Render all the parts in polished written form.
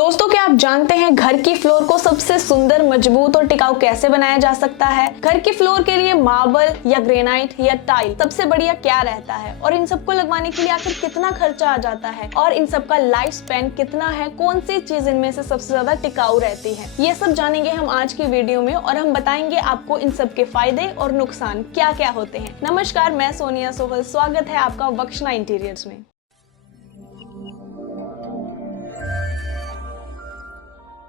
दोस्तों, क्या आप जानते हैं घर की फ्लोर को सबसे सुंदर, मजबूत और टिकाऊ कैसे बनाया जा सकता है? घर की फ्लोर के लिए मार्बल या ग्रेनाइट या टाइल सबसे बढ़िया क्या रहता है और इन सबको लगवाने के लिए आखिर कितना खर्चा आ जाता है और इन सब का लाइफ स्पैन कितना है, कौन सी चीज इनमें से सबसे ज्यादा टिकाऊ रहती है, ये सब जानेंगे हम आज की वीडियो में और हम बताएंगे आपको इन सब के फायदे और नुकसान क्या क्या होते हैं। नमस्कार, मैं सोनिया सोहल, स्वागत है आपका वक्षना इंटीरियर्स में।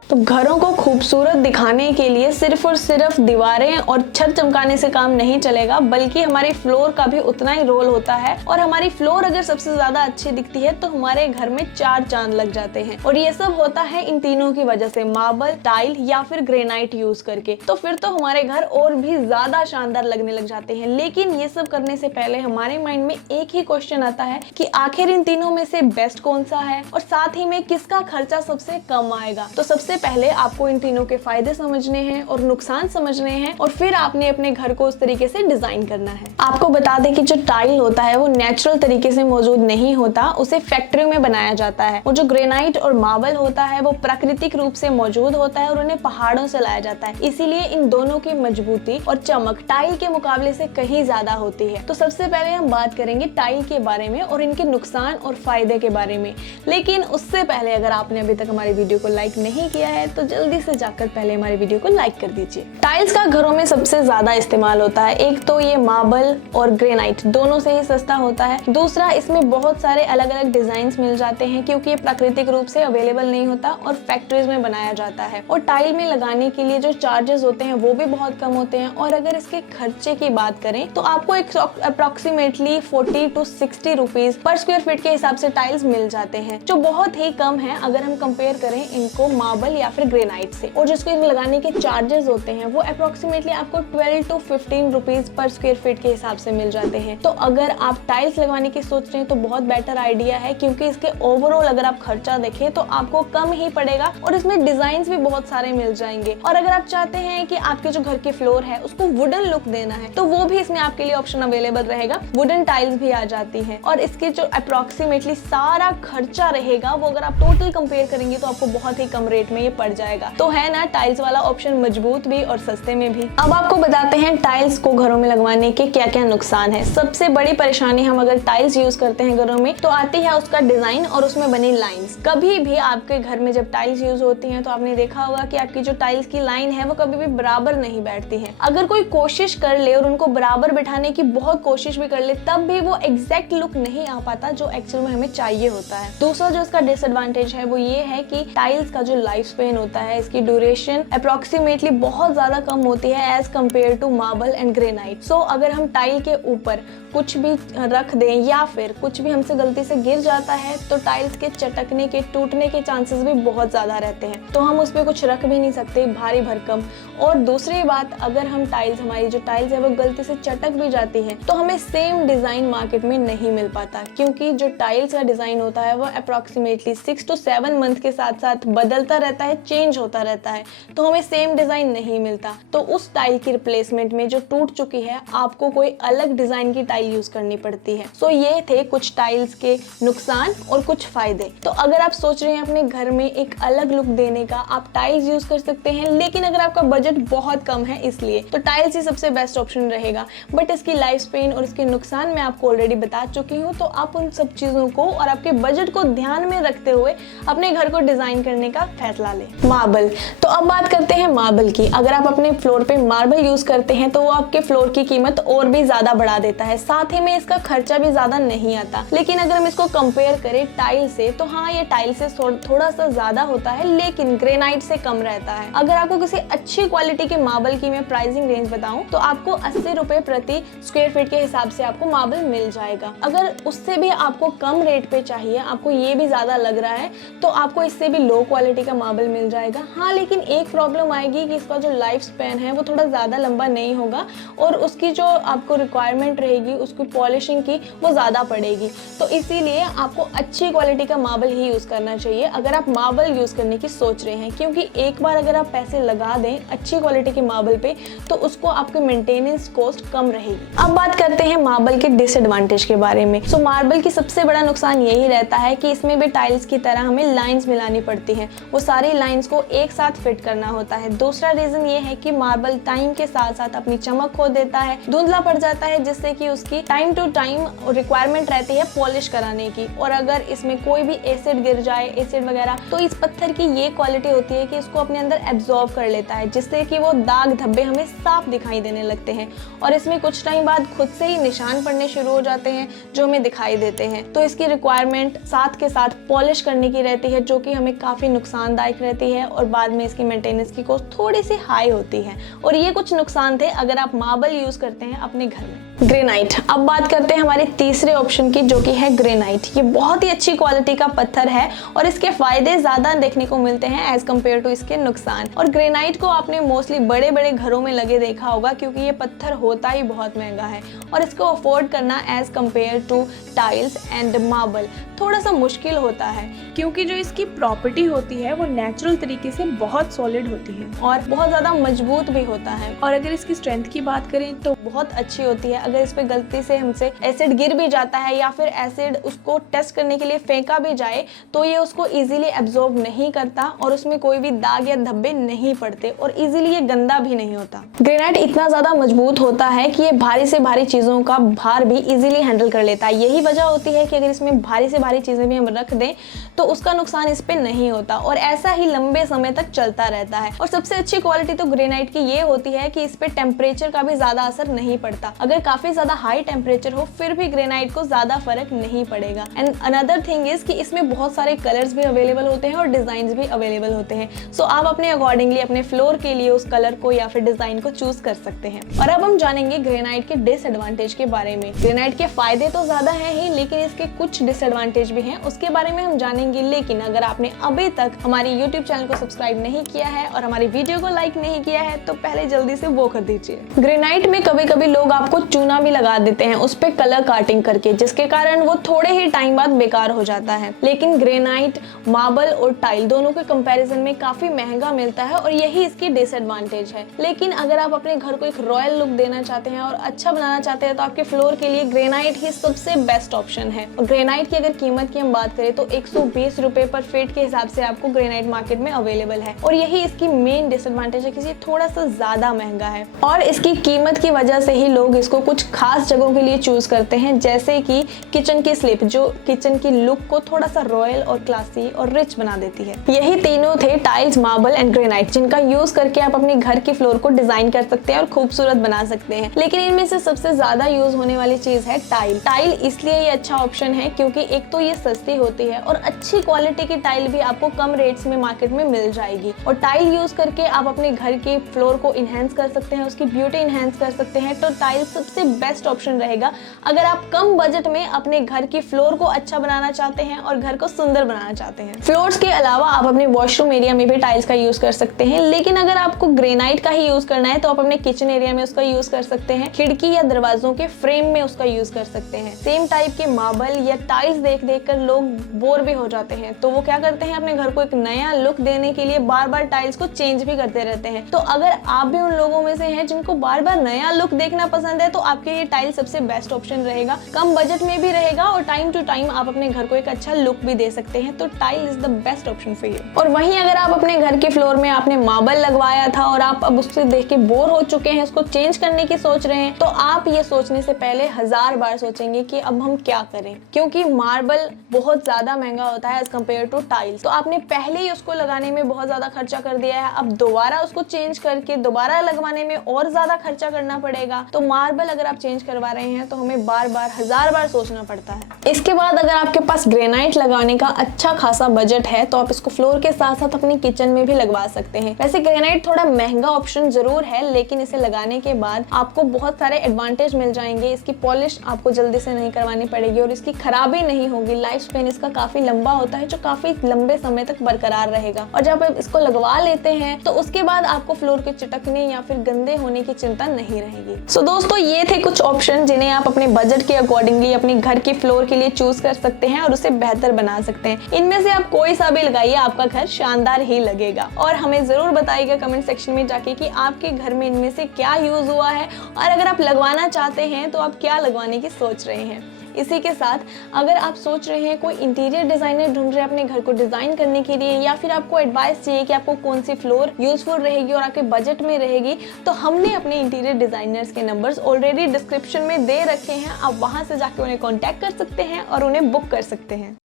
तो घरों को खूबसूरत दिखाने के लिए सिर्फ और सिर्फ दीवारें और छत चमकाने से काम नहीं चलेगा, बल्कि हमारी फ्लोर का भी उतना ही रोल होता है। और हमारी फ्लोर अगर सबसे ज्यादा अच्छी दिखती है तो हमारे घर में चार चांद लग जाते हैं। और ये सब होता है इन तीनों की वजह से, मार्बल, टाइल या फिर ग्रेनाइट यूज करके। तो फिर तो हमारे घर और भी ज्यादा शानदार लगने लग जाते हैं। लेकिन ये सब करने से पहले हमारे माइंड में एक ही क्वेश्चन आता है कि आखिर इन तीनों में से बेस्ट कौन सा है और साथ ही में किसका खर्चा सबसे कम आएगा। तो सबसे पहले आपको इन तीनों के फायदे समझने हैं और नुकसान समझने हैं और फिर आपने अपने घर को उस तरीके से डिजाइन करना है। आपको बता दें कि जो टाइल होता है वो नेचुरल तरीके से मौजूद नहीं होता, उसे फैक्ट्री में बनाया जाता है। और जो ग्रेनाइट और मार्बल होता है वो प्राकृतिक रूप से मौजूद होता है और उन्हें पहाड़ों से लाया जाता है। इसीलिए इन दोनों की मजबूती और चमक टाइल के मुकाबले से कहीं ज्यादा होती है। तो सबसे पहले हम बात करेंगे टाइल के बारे में और इनके नुकसान और फायदे के बारे में। लेकिन उससे पहले अगर आपने अभी तक हमारी वीडियो को लाइक नहीं किया है तो जल्दी से जाकर पहले हमारी वीडियो को लाइक कर दीजिए। टाइल्स का घरों में सबसे ज्यादा इस्तेमाल होता है। एक तो ये मार्बल और ग्रेनाइट दोनों से ही सस्ता होता है। दूसरा, इसमें बहुत सारे अलग अलग डिजाइन मिल जाते हैं क्योंकि ये प्राकृतिक रूप से अवेलेबल नहीं होता और फैक्ट्रीज में बनाया जाता है। और टाइल में लगाने के लिए जो चार्जेस होते हैं वो भी बहुत कम होते हैं। और अगर इसके खर्चे की बात करें तो आपको एक approximately 40 to 60 rupees per square feet के हिसाब से टाइल्स मिल जाते हैं, जो बहुत ही कम है अगर हम कंपेयर करें इनको मार्बल या फिर ग्रेनाइट से। और जिसको लगाने के चार्जेस होते हैं वो अप्रोक्सीमेटली आपको 12 to 15 rupees per square feet के हिसाब से मिल जाते हैं। तो अगर आप टाइल्स लगवाने की सोच रहे हैं तो बहुत बेटर आइडिया है, क्योंकि इसके ओवरऑल अगर आप खर्चा देखें तो आपको कम ही पड़ेगा और इसमें डिजाइन भी बहुत सारे मिल जाएंगे। और अगर आप चाहते हैं कि आपके जो घर की फ्लोर है उसको वुडन लुक देना है तो वो भी इसमें आपके लिए ऑप्शन अवेलेबल रहेगा। वुडन टाइल्स भी आ जाती है और इसके जो अप्रोक्सीमेटली सारा खर्चा रहेगा वो अगर आप टोटल कंपेयर करेंगे तो आपको बहुत ही कम रेट में ये पड़ जाएगा। तो है ना टाइल्स वाला ऑप्शन मजबूत भी और सस्ते में भी। अब आपको बताते हैं टाइल्स को घरों में लगवाने के क्या क्या नुकसान है। सबसे बड़ी परेशानी हम अगर टाइल्स यूज करते हैं घरों में तो आती है उसका डिजाइन और उसमें बनी लाइंस। कभी भी आपके घर में जब टाइल्स यूज होती हैं तो आपने देखा होगा कि आपकी जो टाइल्स की लाइन है वो कभी भी बराबर नहीं बैठती है। अगर कोई कोशिश कर ले और उनको बराबर बैठाने की बहुत कोशिश भी कर ले तब भी वो एग्जैक्ट लुक नहीं आ पाता जो एक्चुअल में हमें चाहिए होता है। दूसरा जो इसका डिसएडवांटेज है वो ये है कि टाइल्स का जो लाइफ स्पेन होता है, इसकी ड्यूरेशन अप्रोक्सीमेटली बहुत ज्यादा कम होती है as compare to marble and granite. So अगर हम टाइल के ऊपर कुछ भी रख दें या फिर कुछ भी हमसे गलती से गिर जाता है तो टाइल्स के चटकने के, टूटने के चांसेस भी बहुत ज्यादा रहते हैं। तो हम उस पर कुछ रख भी नहीं सकते, भारी भरकम। और दूसरी बात, अगर हम टाइल्स, हमारी जो टाइल्स है वो गलती से चटक भी जाती है तो हमें सेम डिजाइन मार्केट में नहीं मिल पाता, क्योंकि जो टाइल्स का डिजाइन होता है वो अप्रोक्सीमेटली 6 to 7 मंथ के साथ साथ बदलता रहता है, चेंज होता रहता है। तो हमें सेम डिजाइन नहीं मिलता। तो उस टाइल की रिप्लेसमेंट में जो टूट चुकी है आपको कोई अलग डिजाइन की टाइल यूज करनी पड़ती है। सो ये थे कुछ टाइल्स के नुकसान और कुछ फायदे। तो अगर आप सोच रहे हैं अपने घर में एक अलग लुक देने का, आप टाइल्स यूज कर सकते हैं। लेकिन अगर आपका बजट बहुत कम है इसलिए तो टाइल्स ही सबसे बेस्ट ऑप्शन रहेगा। बट इसकी लाइफ स्पेन और इसके नुकसान मैं आपको ऑलरेडी बता चुकी हूँ। तो आप उन सब चीजों को और आपके बजट को ध्यान में रखते हुए अपने घर को डिजाइन करने का फैसला लें। मार्बल। तो अब बात करते हैं मार्बल की। अगर आप अपने फ्लोर पे मार्बल यूज करते हैं तो वो आपके फ्लोर की कीमत और भी ज्यादा बढ़ा देता है, साथ ही में इसका खर्चा भी ज्यादा नहीं आता। लेकिन अगर हम इसको कंपेयर करें टाइल से तो हाँ, ये टाइल से थोड़ा सा ज्यादा होता है लेकिन ग्रेनाइट से कम रहता है। अगर आपको किसी अच्छी क्वालिटी के मार्बल की मैं प्राइसिंग रेंज बताऊं तो आपको 80 रुपए प्रति स्क्वायर फीट के हिसाब से आपको मार्बल मिल जाएगा। अगर उससे भी आपको कम रेट पे चाहिए, आपको ये भी ज्यादा लग रहा है तो आपको इससे भी लो क्वालिटी का मार्बल मार्बल मिल जाएगा। हाँ, लेकिन एक प्रॉब्लम आएगी कि इसका जो लाइफ स्पैन है वो थोड़ा ज़्यादा लंबा नहीं होगा और उसकी जो आपको रिक्वायरमेंट रहेगी उसकी पॉलिशिंग की वो ज़्यादा पड़ेगी। तो इसीलिए आपको अच्छी क्वालिटी का मार्बल ही यूज़ करना चाहिए अगर आप मार्बल यूज़ करने की सोच रहे हैं, क्योंकि एक बार अगर आप पैसे लगा दें अच्छी क्वालिटी के मार्बल पे तो उसको आपकी मेंटेनेंस कॉस्ट कम रहेगी। अब बात करते हैं मार्बल के डिसएडवांटेज के बारे में। सो मार्बल की सबसे बड़ा नुकसान यही रहता है कि इसमें भी टाइल्स की तरह हमें लाइंस मिलानी पड़ती हैं, वो सारी लाइंस को एक साथ फिट करना होता है। दूसरा रीजन ये है कि मार्बल टाइम के साथ साथ अपनी चमक खो देता है, धुंधला पड़ जाता है, जिससे कि उसकी टाइम टू टाइम रिक्वायरमेंट रहती है पॉलिश कराने की। और अगर इसमें कोई भी एसिड गिर जाए, एसिड वगैरह, तो इस पत्थर की ये क्वालिटी होती है कि इसको अपने अंदर एब्जॉर्ब कर लेता है, जिससे कि वो दाग धब्बे हमें साफ दिखाई देने लगते हैं और इसमें कुछ टाइम बाद खुद से ही निशान पड़ने शुरू हो जाते हैं जो हमें दिखाई देते हैं। तो इसकी रिक्वायरमेंट साथ के साथ पॉलिश करने की रहती है, जो कि हमें काफी नुकसानदायक रहती है और बाद में इसकी मेंटेनेंस की कॉस्ट थोड़ी सी हाई होती है। और ये कुछ नुकसान थे अगर आप मार्बल यूज करते हैं अपने घर में। ग्रेनाइट। अब बात करते हैं हमारे तीसरे ऑप्शन की, जो कि है ग्रेनाइट। ये बहुत ही अच्छी क्वालिटी का पत्थर है और इसके फायदे ज्यादा देखने को मिलते हैं एज कम्पेयर टू इसके नुकसान। और ग्रेनाइट को आपने मोस्टली बड़े बड़े घरों में लगे देखा होगा, क्योंकि ये पत्थर होता ही बहुत महंगा है और इसको अफोर्ड करना as compare to tiles and marble थोड़ा सा मुश्किल होता है, क्योंकि जो इसकी प्रॉपर्टी होती है वो नेचुरल तरीके से बहुत सॉलिड होती है और बहुत ज़्यादा मजबूत भी होता है। और अगर इसकी स्ट्रेंथ की बात करें तो बहुत अच्छी होती है। अगर इस पे गलती से हमसे एसिड गिर भी जाता है या फिर एसिड उसको टेस्ट करने के लिए फेंका भी जाए तो ये उसको इजीली एब्जॉर्ब नहीं करता और उसमें कोई भी दाग या धब्बे नहीं पड़ते और इजीली ये गंदा भी नहीं होता। ग्रेनाइट इतना ज़्यादा मजबूत होता है कि ये भारी से भारी चीज़ों का भार भी इजीली हैंडल कर लेता है। यही वजह होती है कि अगर इसमें भारी से भारी चीज़ें भी हम रख दें तो उसका नुकसान इस पे नहीं होता और ऐसा ही लंबे समय तक चलता रहता है। और सबसे अच्छी क्वालिटी तो ग्रेनाइट की ये होती है कि इस पे टेम्परेचर का भी ज्यादा असर नहीं पड़ता। अगर काफी ज्यादा हाई टेम्परेचर हो फिर भी ग्रेनाइट को ज्यादा फर्क नहीं पड़ेगा। एंड अनदर थिंग इज कि इसमें बहुत सारे कलर्स भी अवेलेबल होते हैं और डिजाइन भी अवेलेबल होते हैं। सो आप अपने अकॉर्डिंगली अपने फ्लोर के लिए उस कलर को या फिर डिजाइन को चूज कर सकते हैं। और अब हम जानेंगे ग्रेनाइट के डिसएडवांटेज के बारे में। ग्रेनाइट के फायदे तो ज्यादा है ही, लेकिन इसके कुछ डिसएडवांटेज भी हैं, उसके बारे में हम जानेंगे। लेकिन अगर आपने अभी तक हमारी YouTube चैनल को सब्सक्राइब नहीं किया है और हमारी वीडियो को लाइक नहीं किया है तो पहले जल्दी से वो कर दीजिए। ग्रेनाइट में कभी कभी लोग आपको चूना भी लगा देते हैं उस पे कलर काटिंग करके, जिसके कारण वो थोड़े ही टाइम बाद बेकार हो जाता है। लेकिन ग्रेनाइट मार्बल और टाइल दोनों के कंपैरिजन में काफी महंगा मिलता है और यही इसकी डिसएडवांटेज है। लेकिन अगर आप अपने घर को एक रॉयल लुक देना चाहते हैं और अच्छा बनाना चाहते हैं तो आपके फ्लोर के लिए ग्रेनाइट ही सबसे बेस्ट ऑप्शन है। और ग्रेनाइट की अगर कीमत की हम बात करें तो 120 रुपए पर फीट के हिसाब से आपको ग्रेनाइट मार्केट में अवेलेबल है और यही इसकी मेन डिसएडवांटेज है कि थोड़ा सा ज्यादा महंगा है। और इसकी कीमत की वजह से ही लोग इसको कुछ खास जगहों के लिए चूज करते हैं, जैसे कि किचन की स्लिप, जो किचन की लुक को थोड़ा सा रॉयल और क्लासी और रिच बना देती है। यही तीनों थे टाइल्स, मार्बल एंड ग्रेनाइट, जिनका यूज करके आप अपने घर की फ्लोर को डिजाइन कर सकते हैं और खूबसूरत बना सकते हैं। लेकिन इनमें से सबसे ज्यादा यूज होने वाली चीज है टाइल। टाइल इसलिए ये अच्छा ऑप्शन है क्योंकि एक तो ये सस्ती होती है और अच्छी क्वालिटी की टाइल भी आपको कम रेट्स में मार्केट में मिल जाएगी। और टाइल यूज करके आप अपने घर के फ्लोर को इनहेंस कर सकते हैं, उसकी ब्यूटी इनहेंस कर सकते हैं। तो टाइल सबसे बेस्ट ऑप्शन रहेगा अगर आप कम बजट में अपने घर की फ्लोर को अच्छा बनाना चाहते हैं और घर को सुंदर बनाना चाहते हैं। फ्लोर्स के अलावा आप अपने वॉशरूम एरिया में भी टाइल्स का यूज कर सकते हैं, लेकिन अगर आपको ग्रेनाइट का ही यूज करना है तो आप अपने किचन एरिया में उसका यूज कर सकते हैं, खिड़की या दरवाजों के फ्रेम में उसका यूज कर सकते हैं। सेम टाइप के मार्बल या टाइल्स देख देख कर लोग बोर भी हो जाते हैं, तो वो क्या करते हैं, अपने घर को एक नया लुक देने के लिए बार बार टाइल्स को चेंज भी करते रहते हैं। तो अगर आप भी उन लोगों में से हैं जिनको बार बार नया लुक देखना पसंद है तो आपके लिए टाइल सबसे बेस्ट ऑप्शन रहेगा। कम बजट में भी रहेगा और टाइम टू टाइम आप अपने घर को एक अच्छा लुक भी दे सकते हैं। तो tile is the best option for you. और वहीं अगर आप अपने घर के फ्लोर में आपने मार्बल लगवाया था और आप अब उससे देख के बोर हो चुके हैं, उसको चेंज करने की सोच रहे हैं, तो आप ये सोचने से पहले 1000 बार सोचेंगे कि अब हम क्या करें, क्योंकि मार्बल बहुत ज्यादा महंगा होता है एज कम्पेयर टू टाइल्स। तो आपने पहले ही उसको लगाने में बहुत ज्यादा खर्चा कर दिया है, अब दोबारा उसको चेंज करके दोबारा लगवाने में और ज्यादा खर्चा करना पड़ेगा। तो मार्बल अगर आप चेंज करवा रहे हैं तो हमें बार बार 1000 बार सोचना पड़ता है। इसके बाद अगर आपके पास ग्रेनाइट लगाने का अच्छा खासा बजट है तो आप इसको फ्लोर के साथ साथ अपनी किचन में भी लगवा सकते हैं। वैसे ग्रेनाइट थोड़ा महंगा ऑप्शन जरूर है, लेकिन इसे लगाने के बाद आपको बहुत सारे एडवांटेज मिल जाएंगे। इसकी पॉलिश आपको जल्दी से नहीं करवानी पड़ेगी और इसकी खराबी नहीं होगी। लाइफ स्पेन इसका काफी लंबा होता है जो काफी लंबे समय तक बरकरार रहेगा। और जब आप इसको लगवा लेते हैं तो उसके बाद आपको फ्लोर के चटकने या फिर गंदे होने की चिंता नहीं रहेगी। सो दोस्तों, ये थे कुछ ऑप्शन जिन्हें आप अपने बजट के अकॉर्डिंगली अपने घर के फ्लोर के लिए चूज कर सकते हैं और उसे बेहतर बना सकते हैं। इनमें से आप कोई सा भी लगाइए, आपका घर शानदार ही लगेगा। और हमें जरूर बताइएगा कमेंट सेक्शन में जाके कि आपके घर में इनमें से क्या यूज हुआ है और अगर आप लगवाना चाहते हैं तो आप क्या लगवाने की सोच रहे हैं। इसी के साथ अगर आप सोच रहे हैं कोई इंटीरियर डिजाइनर ढूंढ रहे हैं अपने घर को डिजाइन करने के लिए, या फिर आपको एडवाइस चाहिए कि आपको कौन सी फ्लोर यूजफुल रहेगी और आपके बजट में रहेगी, तो हमने अपने इंटीरियर डिजाइनर्स के नंबर्स ऑलरेडी डिस्क्रिप्शन में दे रखे हैं। आप वहां से जाके उन्हें कॉन्टैक्ट कर सकते हैं और उन्हें बुक कर सकते हैं।